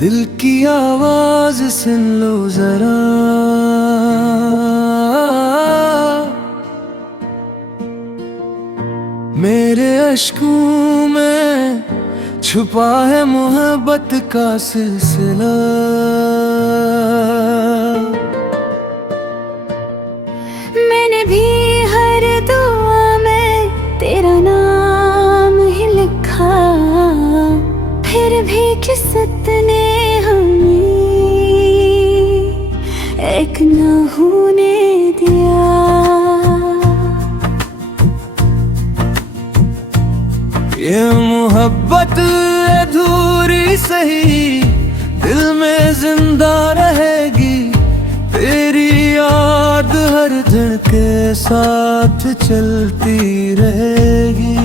दिल की आवाज सुन लो जरा, मेरे अश्कों में छुपा है मोहब्बत का सिलसिला। मैंने भी हर दुआ में तेरा नाम ही लिखा, फिर भी किस्मत ने हमें एक न होने दिया। ये मोहब्बत अधूरी सही दिल में जिंदा रहेगी, तेरी याद हर दिन के साथ चलती रहेगी।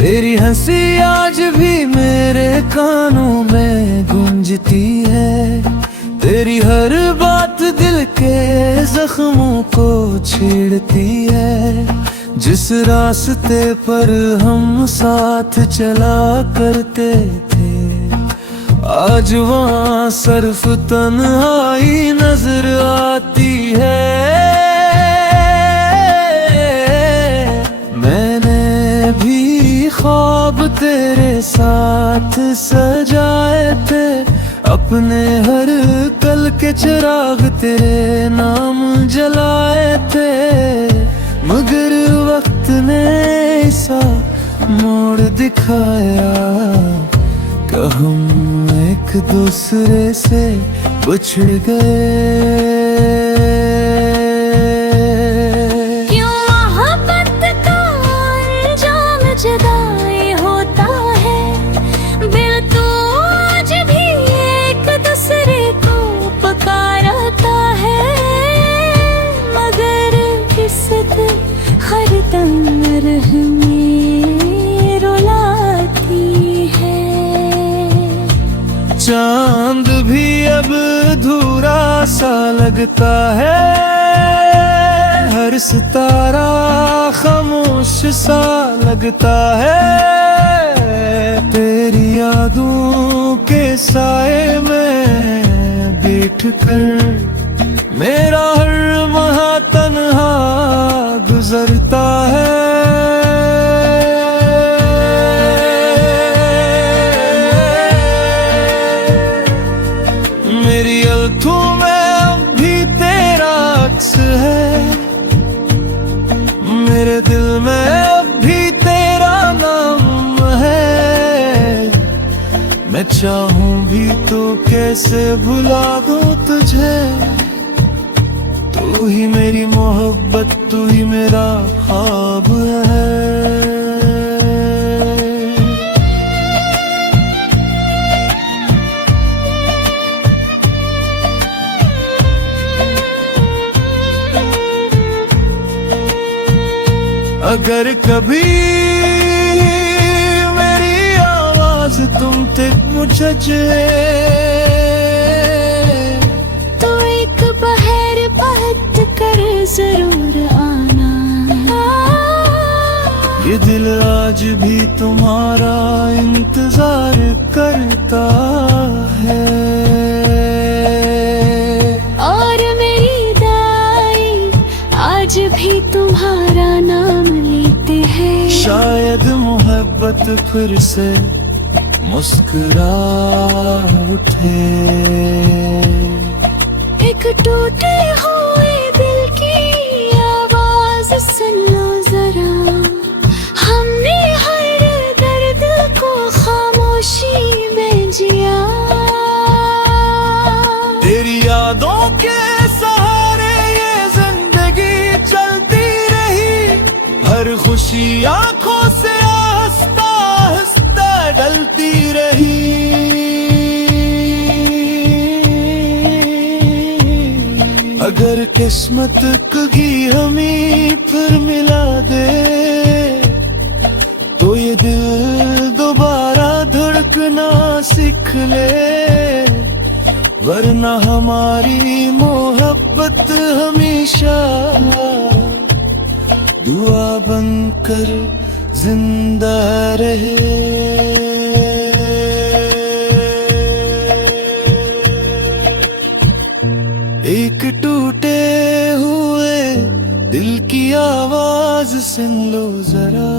तेरी हंसी आज भी मेरे कानों में गूंजती है, तेरी हर बात दिल के जख्मों को छेड़ती है। जिस रास्ते पर हम साथ चला करते थे, आज वहाँ सिर्फ तन्हाई नजर आती है। मैंने भी ख्वाब तेरे साथ सजाए थे, अपने हर कल के चिराग तेरे नाम जलाए थे, मगर वक्त ने ऐसा मोड़ दिखाया कि हम एक दूसरे से बिछड़ गए। क्यों मोहब्बत का अंजाम जुदाई होता है, दिल तो आज भी एक दूसरे को पुकारता है, मगर किस्मत हर दम में रुलाती है। चांद भी अब अधूरा सा लगता है, हर सितारा खामोश सा लगता है, तेरी यादों के साए में बैठ कर मेरा हर माह तन्हा गुजरता है। मेरी अल्थों में अब भी तेरा अक्स है, मेरे दिल में अब भी तेरा नाम है। मैं चाहूं भी तो कैसे भुला दूं तुझे, तू ही मेरी मोहब्बत, तू ही मेरा ख्वाब है। अगर कभी मेरी आवाज तुम तक पहुंचे, तो एक बहर बहत कर जरूर आना, ये दिल आज भी तुम्हारा इंतजार करता है। और मेरी दाई आज भी तुम्हारा नाम लेते हैं। शायद मोहब्बत फिर से मुस्कुरा उठे, एक टूटे हुए दिल की आवाज सुन लो जरा, हमने हर दर्द को खामोशी में जिया। तेरी यादों के सहारे ये जिंदगी चलती रही, हर खुशी आंखों से हंसता हंसता ढलती रही। अगर किस्मत कभी हमें फिर मिला दे, तो ये दिल दोबारा धड़कना सीख ले, वरना हमारी मोहब्बत हमेशा दुआ बनकर जिंदा रहे। एक टूटे हुए दिल की आवाज सुन लो जरा,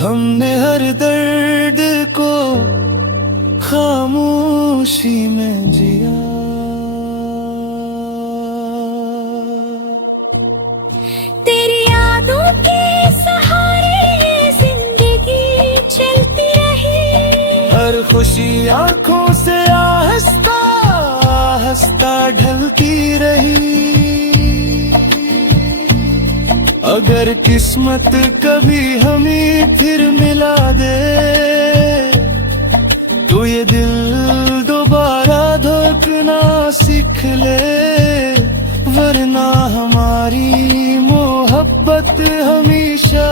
हमने हर दर्द को खामोशी में जिया। तेरी यादों के सहारे ये जिंदगी चलती रही, हर खुशी आंखों से आहिस्ता आहिस्ता ढलती रही। अगर किस्मत कभी हमें फिर मिला दे तो ये दिल दोबारा धड़कना सीख ले, वरना हमारी मोहब्बत हमेशा